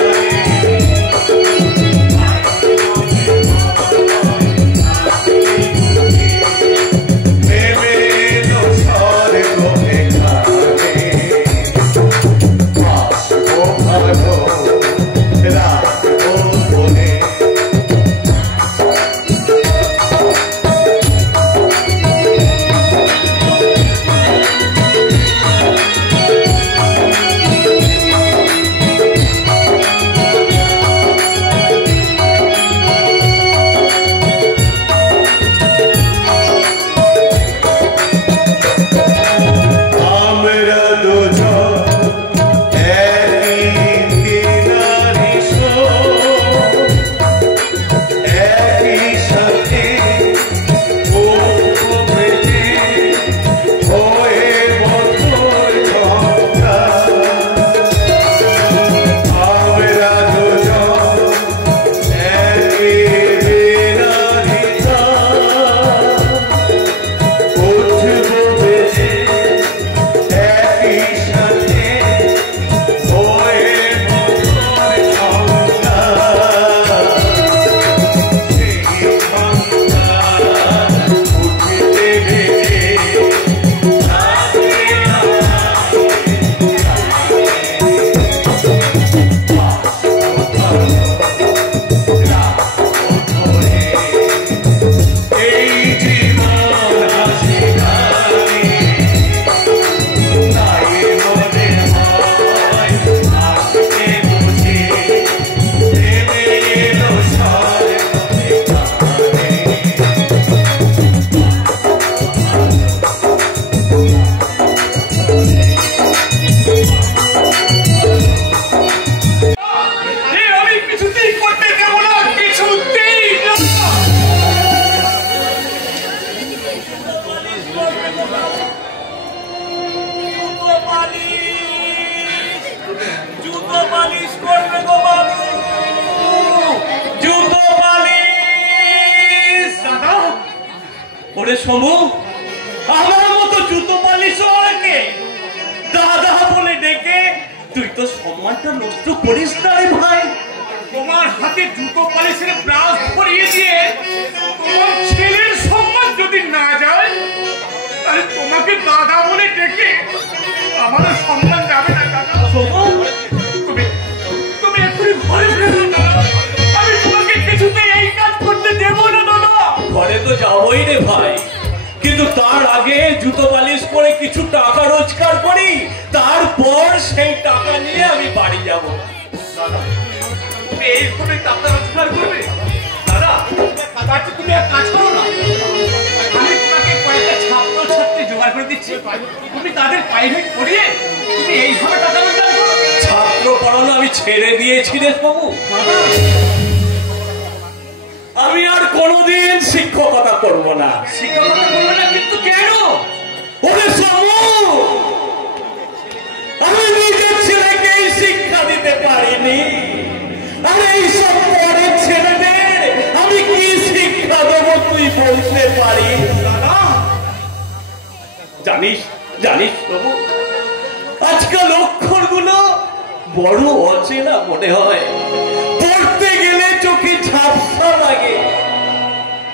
সমু আমার মতো জুতো পালিশ দাদা বলে ডেকে তুই তো সম্মানটা নষ্ট করিস না রে ভাই। তোমার হাতে জুতো পালিশের ব্রাশ পরিয়ে দিয়ে তোমার ছেলের সম্মান যদি না যায়, তাহলে তোমাকে দাদা বলে ডেকে আমাদের সম্মান যাবে না দাদা। তুমি এক্ষুনি ঘরে ফেরো দাদা, আমি তোমাকে কিছুতে এই কাজ করতে দেবো না দাদা। ঘরে তো যাবোই রে ভাই, কিন্তু তার আগে জুতো পালিশ করে কিছু টাকা রোজগার করি, তারপর সেই টাকা নিয়ে আমি বাড়ি যাব। দাদা তুমি এইভাবে টাকা রোজগার করবে? দাদা তুমি এক কাজ করো না, আমি তোমাকে কয়েকটা ছাত্রছাত্রী জোগাড় করে দিচ্ছি, তুমি তাদের প্রাইভেট পড়িয়ে তুমি এইভাবে টাকা রোজগার করো। ছাত্র পড়ানো আমি ছেড়ে দিয়েছি রে বাবু, আমি আর কোনোদিন শিক্ষকতা করব না। শিক্ষকতা করবো না? কিন্তু কেন? ওরে সমু, আমি নিজের ছেলেকে শিক্ষা দিতে পারিনি, আর এই সব পরের ছেলেদের আমি কি শিক্ষা দেবো তুই বলতে পারিস? জানিস জানিস বাবু, আজকাল অক্ষর গুলো বড় অচেনা মনে হয়, পড়তে গেলে চোখে ঝাপসা লাগে।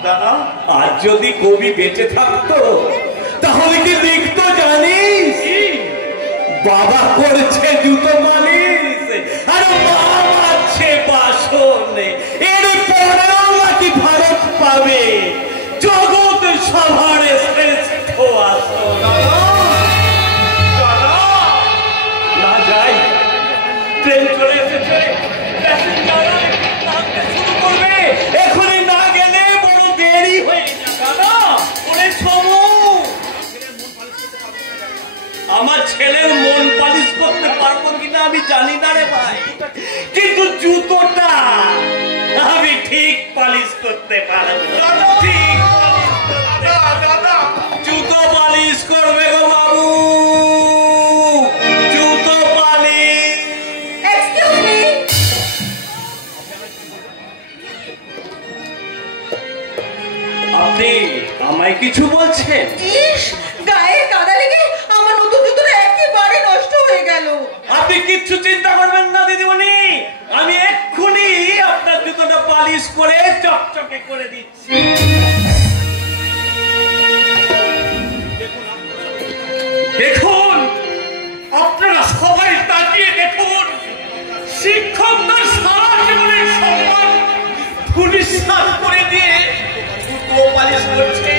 দাদা আজ যদি কবি বেঁচে থাকতো তাহলে কি লিখতো জানিস? বাবা করছে জুতো মালিশ আর মা মারছে বাসন, এর পরেও করতে পারবো। ঠিক দাদা জুতো পালিশ করবে গো বাবু, জুতো পালিশ। এক্সকিউজ মি, আপনি আমায় কিছু বলছেন? ইস, গায়ে কাদা লেগে আমার নতুন জুতোটা একেবারে নষ্ট হয়ে গেল। আপনি কিচ্ছু চিন্তা করবেন না দিদিমণি, আমি এক্ষুনি আপনার জুতোটা পালিশ করে চকচকে করে দিচ্ছি। দেখুন, আপনারা সবাই তাকিয়ে দেখুন, শিক্ষক তার সারা জীবনের সম্মান ধূলিসাৎ করে দিয়ে জুতো পালিশ করছে।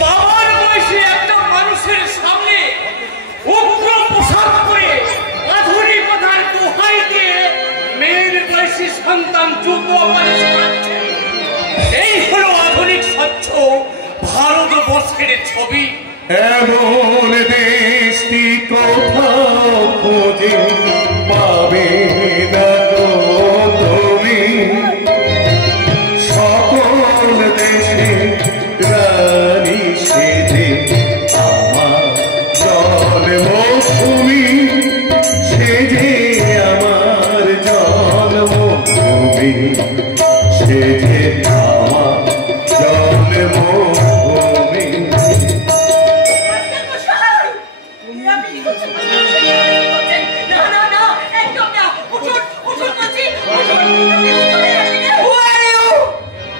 বাবার বয়সী একটা মানুষের সামনে উগ্র পোশাক পরে আধুনিকতার দোহাই দিয়ে মেয়ের বয়সী সন্তান জুতো পালিশ করছে। এই হলো আধুনিক স্বচ্ছ ভারতবর্ষের ছবি। এমন দেশটি কোথাও খুঁজে পাবে না গো তুমি, সকল দেশে রানী সেজে আমার জন্মভূমি, সেজে আমার জন্মভূমি, সেজে আমার জন্মভূমি। না না না, একদম না, উঠুন উঠুন বলছি, উঠুন। Who are you?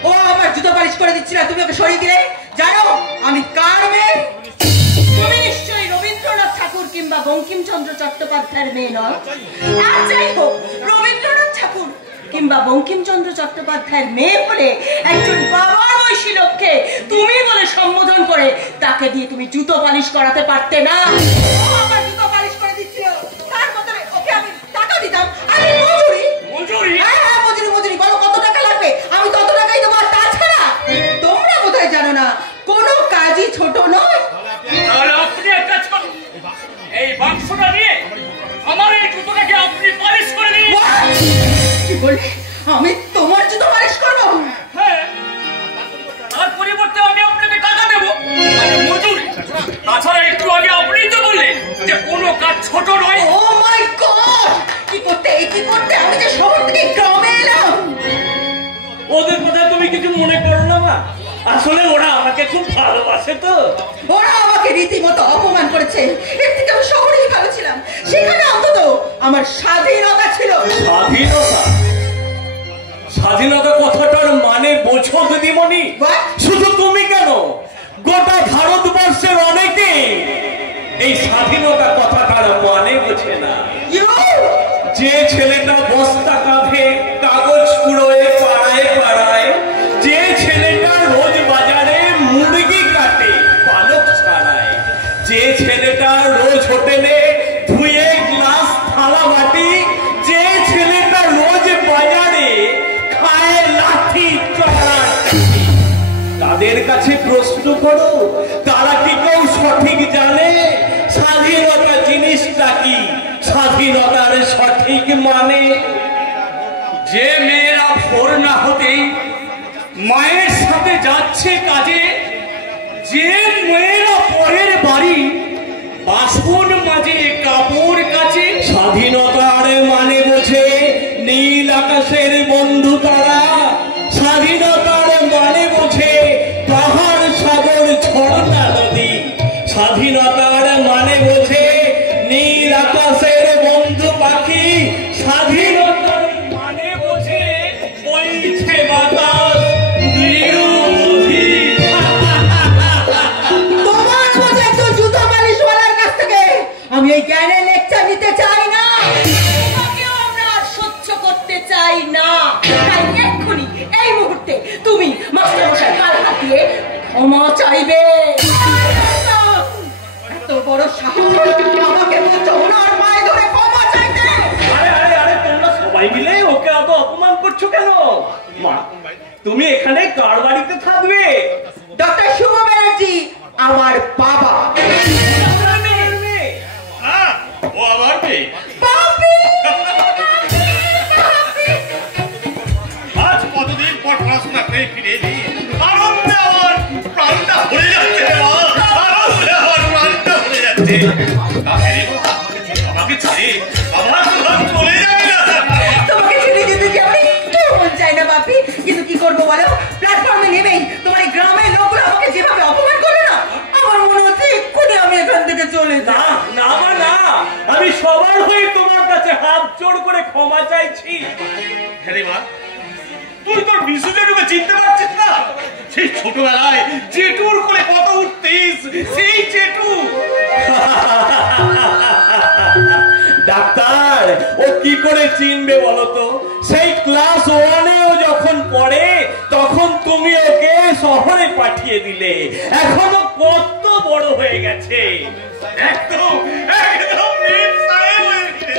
ও আমার জুতো পালিশ করে দিচ্ছিল, তুমি ওকে সরিয়ে দিলে। জানো আমি কার মেয়ে? তুমি নিশ্চয়ই রবীন্দ্রনাথ ঠাকুর কিংবা বঙ্কিমচন্দ্র চট্টোপাধ্যায়ের মেয়ে নয়। আর যাই হোক, রবীন্দ্রনাথ ঠাকুর কিংবা বঙ্কিমচন্দ্র চট্টোপাধ্যায়ের মেয়ে হলে একজন বাবার বয়সী লোককে তুমি বলে সম্বোধন করে তাকে দিয়ে তুমি জুতো পালিশ করাতে পারতে না। ও আমার জুতো পালিশ করে দিচ্ছিল, তার বদলে ওকে আমি টাকা দিতাম। আমি মজুরি। মজুরি? হ্যাঁ হ্যাঁ, মজুরি মজুরি। বলো কত টাকা লাগবে, আমি তত টাকাই দেবো। আর তাছাড়া তোমরা বোধহয় জানো না, কোনো কাজই ছোট নয়। তাহলে আপনি এক কাজ করুন, এই বাক্সটা নিয়ে আমার এই জুতোটাকে আপনি পালিশ করে দিন। কি বললে? আমি তোমার জুতো পালিশ করবো? হ্যাঁ, তার পরিবর্তে আমি আপনাকে টাকা দেবো, মানে মজুরি। তাছাড়া একটু আগে আপনি তো বললেন যে কোনো কাজ ছোট নয়। ও মাই গড, কি করতে আমি যে শহর থেকে গ্রামে এলাম। ওদের কথা তুমি কিছু মনে করো না মা, আসলে ওরা আমাকে খুব ভালোবাসে তো। ওরা আমাকে রীতিমতো অপমান করেছে। এর থেকে আমি শহরেই ভাবেছিলাম, সেখানে অন্তত আমার স্বাধীনতা ছিল। স্বাধীনতা? স্বাধীনতা কথাটার মানে বোঝো দিদিমণি? শুধু তুমি কেন, গোটা ভারতবর্ষের অনেকে এই স্বাধীনতা কথাটার মানে বোঝে না। যে ছেলেটা বস্তা কাঁধে কাগজ কুড়োয় পাড়ায় পাড়ায়, যে ছেলেটা রোজ বাজারে মুরগি কাটে পালক ছাড়ায়, যে ছেলেটা রোজ হোটেলে ধুয়ে গ্লাস থালা বাটি, যে ছেলেটা রোজ বাজারে খায় লাঠি চড়া, তাদের কাছে প্রশ্ন করো, তারা কি কেউ সঠিক জানে স্বাধীনতা জিনিসটা কি, স্বাধীনতার সঠিক মানে? যে মেয়েরা ভোর না হতেই মায়ের সাথে যাচ্ছে কাজে, যে মেয়েরা পরের বাড়ি বাসন মাঝে কাপড় কাচে, স্বাধীনতার মানে বোঝে নীল আকাশের বন্ধু তারা, স্বাধীনতার মানে বোঝে পাহাড় সাগর ঝর্ণা নদী, স্বাধীনতার মানে বোঝে নীল আকাশের বন্ধু পাখি, স্বাধীনতার মানে বোঝে বইছে বাতাস নিরবধি। তোমার মতো একজন জুতো পালিশওয়ালার কাছ থেকে আমি এই জ্ঞানের লেকচার নিতে চাই না। তোমাকেও আমরা আর সহ্য করতে চাই না। তাই এক্ষুনি এই মুহূর্তে তুমি মাস্টার মশাই কাল হাত দিয়ে ক্ষমা চাইবে। এত বড় সাহস আমাকে বলছো ওনার পায়ে ধরে ক্ষমা চাইতে? আরে আরে আরে, তোমরা সবাই মিলে ওকে এত অপমান করছো কেন? মা, তুমি এখানে কার বাড়িতে থাকবে? ডক্টর শুভ ব্যানার্জি আমার বাবা। হ্যাঁ, ও আমার মেয়ে। বাপি! আজ কতদিন পর পড়াশোনা গ্রামে ফিরে এলি আনন্দে আমার প্রাণটা ভরে যাচ্ছে আনন্দে আমার প্রাণটা ভরে যাচ্ছে আমাকে ছেড়ে আমার চলে যাবে না তোমাকে ছেড়ে যেতে যে আমি একটু মন চাই না বাপি, কিন্তু কি করবো বলো, প্ল্যাটফর্মে নেমেই তোমার এই গ্রামের লোকগুলো আমাকে যেভাবে অপমান করলো না, আমার মনে হচ্ছে এক্ষুনি আমি এখান থেকে চলে যাই। না মা না, আমি সবার হয়ে তোমার কাছে হাত জোড় করে ক্ষমা চাইছি। হ্যাঁ মা, তুই তোর বিশুজেটুকে চিনতে পারছিস না? সেই ছোটবেলায় জেঠুর করে কত উঠতিস, সেই জেঠু। ডাক্তার, ও কি করে চিনবে বলতো? সেই ক্লাস 1-এও যখন পড়ে তখন তুমি ওকে শহরে পাঠিয়ে দিলে, এখনো কত বড় হয়ে গেছে। একদম একদম মেয়ে সাহেব হয়ে গেছে।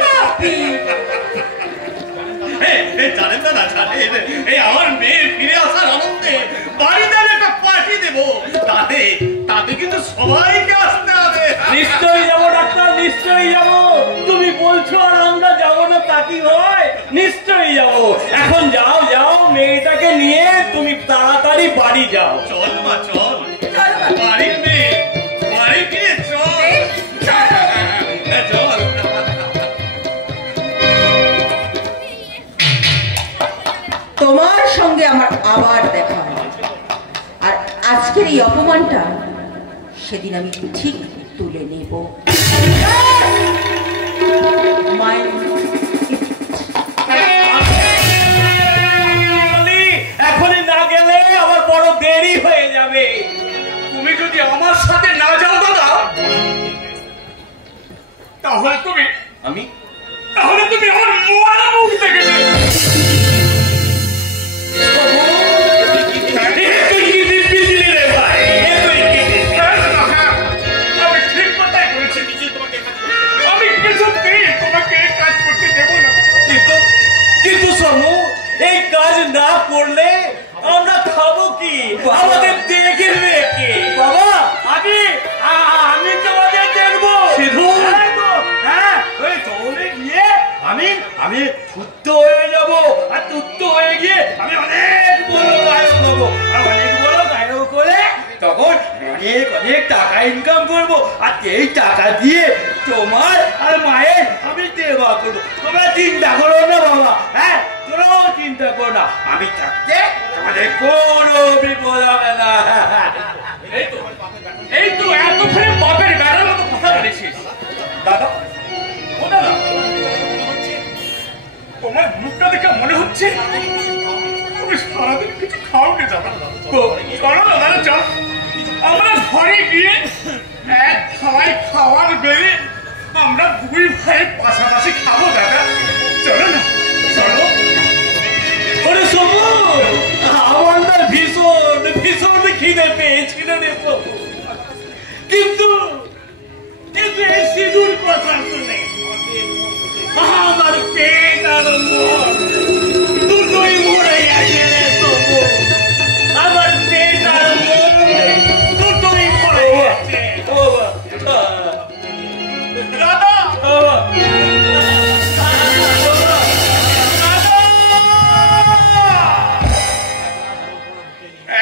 জানেন না জানেন, এই আমার মেয়ে ফিরে আসার আনন্দে বাড়িতে একটা পার্টি দেবো, তাতে কিন্তু সবাইকে আসতে হবে। নিশ্চয়ই যাবো ডাক্তার, নিশ্চয়ই যাবো। তুমি বলছো আর আমরা যাবো না তা কি হয়? নিশ্চয়ই যাবো। এখন যাও যাও, মেয়েটাকে নিয়ে তুমি তাড়াতাড়ি বাড়ি যাও। চল মা চল, বাড়ির মেয়ে বাড়ি গিয়ে চল চল। তোমার সঙ্গে আমার আবার দেখা হবে, আর আজকের এই অপমানটা সেদিন আমি ঠিক তুলে নেব। এখনই না গেলে আমার বড় দেরি হয়ে যাবে। তুমি যদি আমার সাথে না যাও দাদা, তাহলে তুমি আমার মোয়ালা মুখ দেখেছো। কিন্তু শোনো, এই কাজ না করলে আমরা খাবো কি? আমাদের দেখবে কে? বাবা, আমি তোমাদের দেখবো। শুধু হ্যাঁ, ওই জঙ্গলে গিয়ে আমি সুস্থ হয়ে যাবো, আর সুস্থ হয়ে গিয়ে আমি অনেক বড় গায়ক হবো, আর অনেক বড় গায়ক করে তখন অনেক অনেক টাকা ইনকাম করবো, আর এই টাকা দিয়ে তোমার আর মায়ের আমি সেবা করবো। তোমরা চিন্তা করো না বাবা, হ্যাঁ তোমরাও চিন্তা করো না, আমি থাকতে তোমাদের কোনো বিপদ হবে না। এই তো এতক্ষণে বাপের বেড়ার মতো কথা বলেছিস। দাদা ও দাদা, তোমার মুখটা দেখে মনে হচ্ছে তুমি সারাদিন কিছু খাওনি দাদা। চলো দাদা চল, আমরা ঘরে গিয়ে এক খাওয়াই খাওয়ার বেড়ে আমরা দুই ভাই পাশাপাশি খাবো দাদা। চলো না চলো। ওরে সমু, আমার না ভীষণ ভীষণ খিদে পেয়েছিল রে প্রভু, কিন্তু এই সিঁদুর কথা শুনে আমার পেট আর মন দুটোই মরে গেছে রে সমু। আমার পেট আর মন দুটোই মরে গেছে। দাদা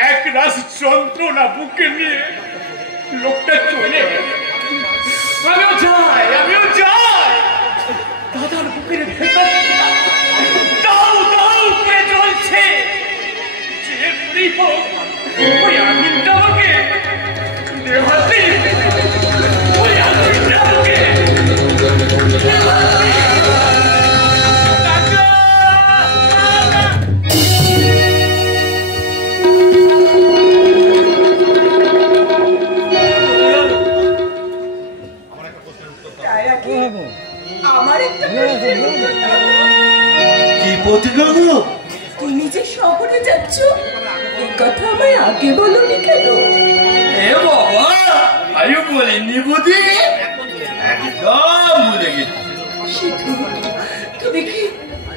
এক রাস যন্ত্রণা বুকে নিয়ে লোকটা চলে গেল। আমিও যাই। দাদার বুকের ভেতর দাও দাও করে জ্বলছে। যে বুড়ি হোক, ওই আগুনটা আমাকে দেহাতে, ওই আগুনটা আমাকে আমার একটা প্রশ্নের উত্তর দাও। কি প্রতিজ্ঞা? তুমি যে শহরে যাচ্ছ, এই কথা আমায় আগে বলোনি কেন? এ বাবা, আমি বলিনি বুঝি, একদম ভুলে গেছি। সিধু,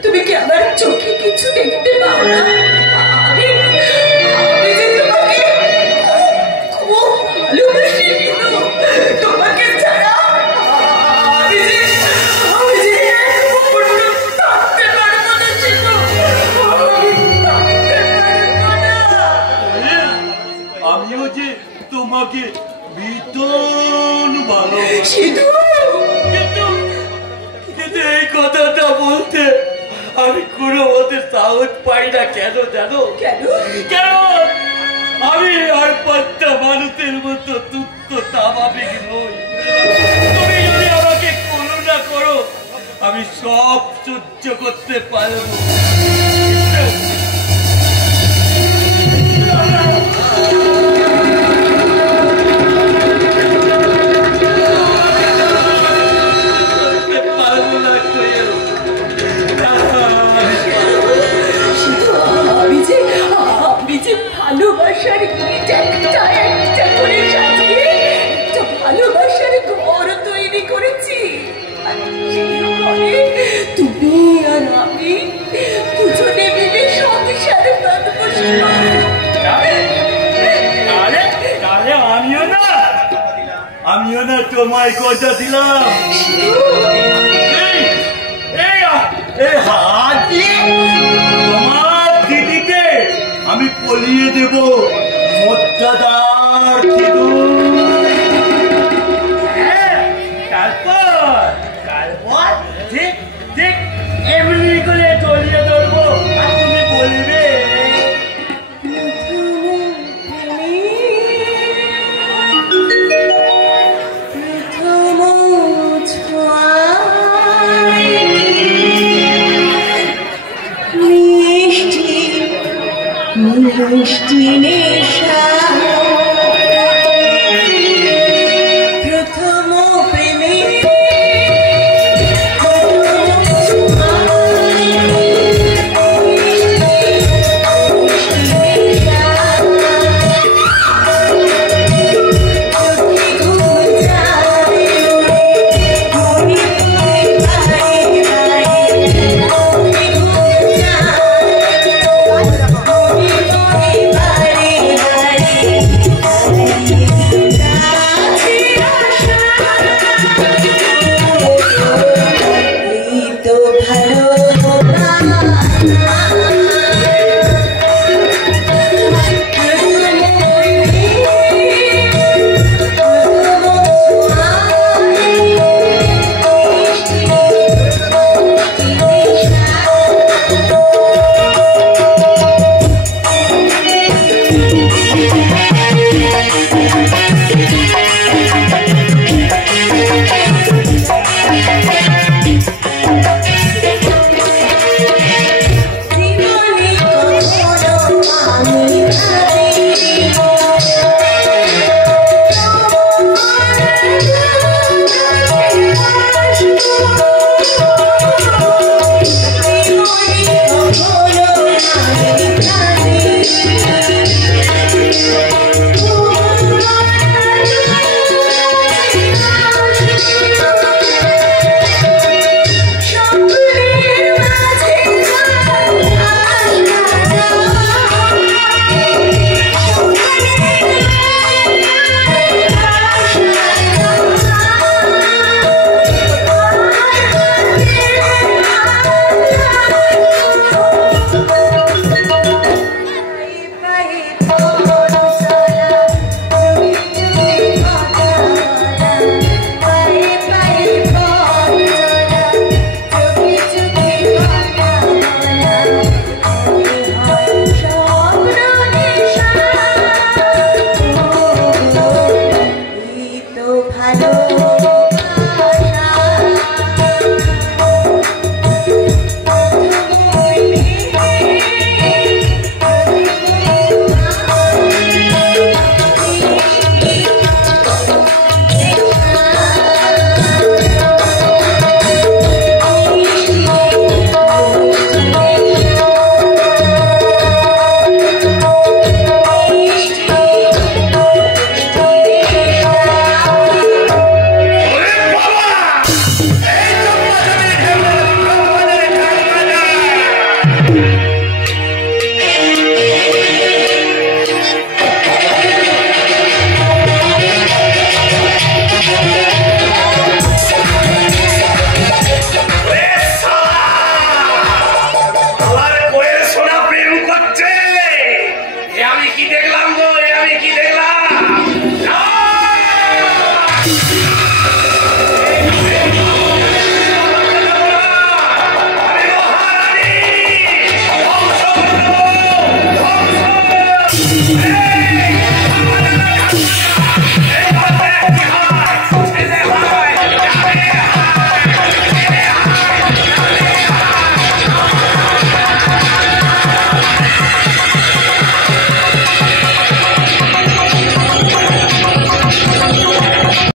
তুমি কি আমার চোখে কিছু দেখতে পাও না? আমি যে তোমাকে খুব ভালোবাসি সিধু। তোমাকে ছাড়া আমি যে থাকতে পারবো না সিধু। আমি থাকতে পারবো না। আমাকে ভীষণ ভালো। সিধু, কিন্তু এই কথাটা বলতে আমি কোনো মতে সাহস পাই না। কেন জানো? কেন? আমি আর পাঁচটা মানুষের মতো তুচ্ছ স্বাভাবিক নই। তুমি যদি আমাকে করুণা করো আমি সব সহ্য করতে পারবো। আমি যে ভালোবাসার একটা করে সাজিয়ে একটা ভালোবাসার ঘর তৈরি করেছি। আর সেই ঘরে তুমি আর আমি দুজনে মিলে সংসার বাঁধবো। আমিও না তোমায় কথা দিলাম। তোমার দিদিকে আমি পলিয়ে দেব মর্যাদার তারপর ঠিক ঠিক এমনি করে চলিয়ে ধরবো আর তুমি বলবে মিষ্টি নেশা